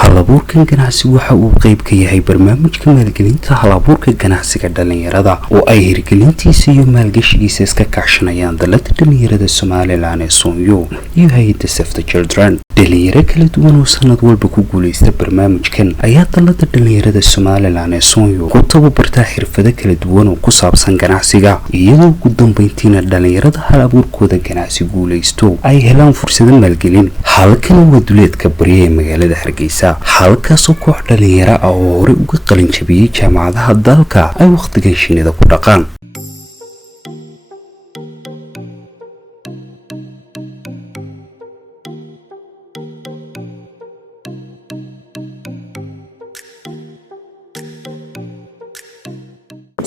halabuurkan ganacsi waxa uu qayb ka yahay barnaamijka maalgelinta halabuurka ganacsiga dhalinyarada oo ay hirgelintiisa iyo maalgashigiisa iska kaashanayaan dalada dhalinyarada Somaliland ee Soomaaliya iyo hay'adda Save the Children. dhalinyaro kala duwan oo sanad walba ku guuleysta barnaamijkan ayaa dalada dhalinyarada Somaliland ee Soomaaliya ku tababarta xirfado kala duwan oo ku saabsan ganacsiga, iyadoo ugu dambeyntiina dhalinyarada halabuurkooda ganacsi guuleysto ay helaan fursado maalgelin. halkan waa duleedka bari ee magaalada Hargeysa, halkaasoo koox dhalinyaro ah oo hore uga qalin jabiyay jaamacadaha dalka ay waqtigan Shiinida ku dhaqaan.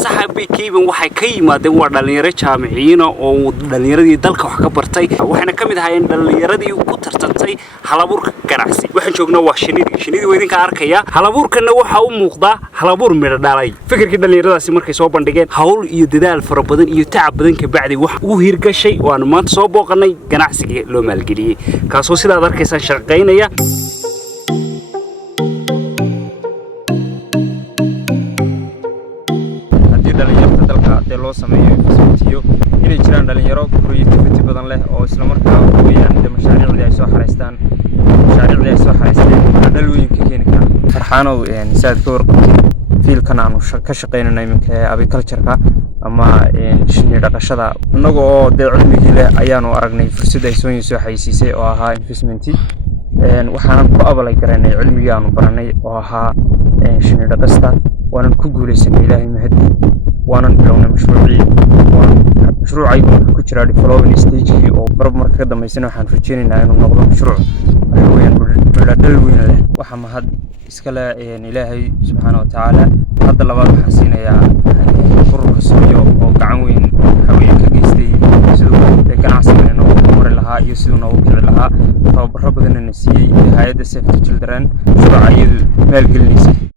saxaabikeyban waxay ka yimaadeen waa dhalinyaro jaamiciyiin oo dhalinyaradii dalka wax ka bartay, waxayna kamid ahaayeen dhalinyaradii ku tartantay halabuurka ganacsi. waxaan joognaa waa Shiinidii weydinka arkaya. halabuurkana waxa uu muuqdaa halabuur midho dhalay. fikirkii dhalinyaradaasi markay soo bandhigeen hawl iyo dadaal fara badan iyo tacab badan ka bacdi wax uu hirgashay waan maanta soo booqanay ganacsiga loo maalgeliyay, kaasoo sidaad arkaysaan shaqeynaya. dhalinyarada dalka loo sameeyo fasiliyo inay jiraan dhalinyaro creativity badan leh oo isla markaa weeyaan mashaariicda ay soo xareystaan dal weyn ka keeni kara. farxaanow saad ka warqabtay fiilkan aanu ka shaqeynayno iminka agriculture-ka ama shinni dhaqashada, annaga oo cilmigii leh ayaanu aragnay fursad ay soo xayisiisay oo ahaa investment. waxaan ku abalay garanay cilmigii aanu baranay oo ahaa shinni dhaqasta, waanan ku guuleysanay ilaahay mahadi. waanan bilownay mashruucaygu ku jira development stage oo marka ka dambeysana waxaan rajeynaynaa inuu noqdo mashruuc dal weyn leh. waxa mahad iska leh ilaahay subxaanahu wa tacaala. hadda labaad waxaan siinayaa ururka Soomaaliya oo gacan weyn haween ka geystay sidoo ganacsiga inuu horumarin lahaa iyo sidoo uu kici lahaa. tababaro badan na siiyay hay'adda Save the Children shuruucayadu maalgelinaysa.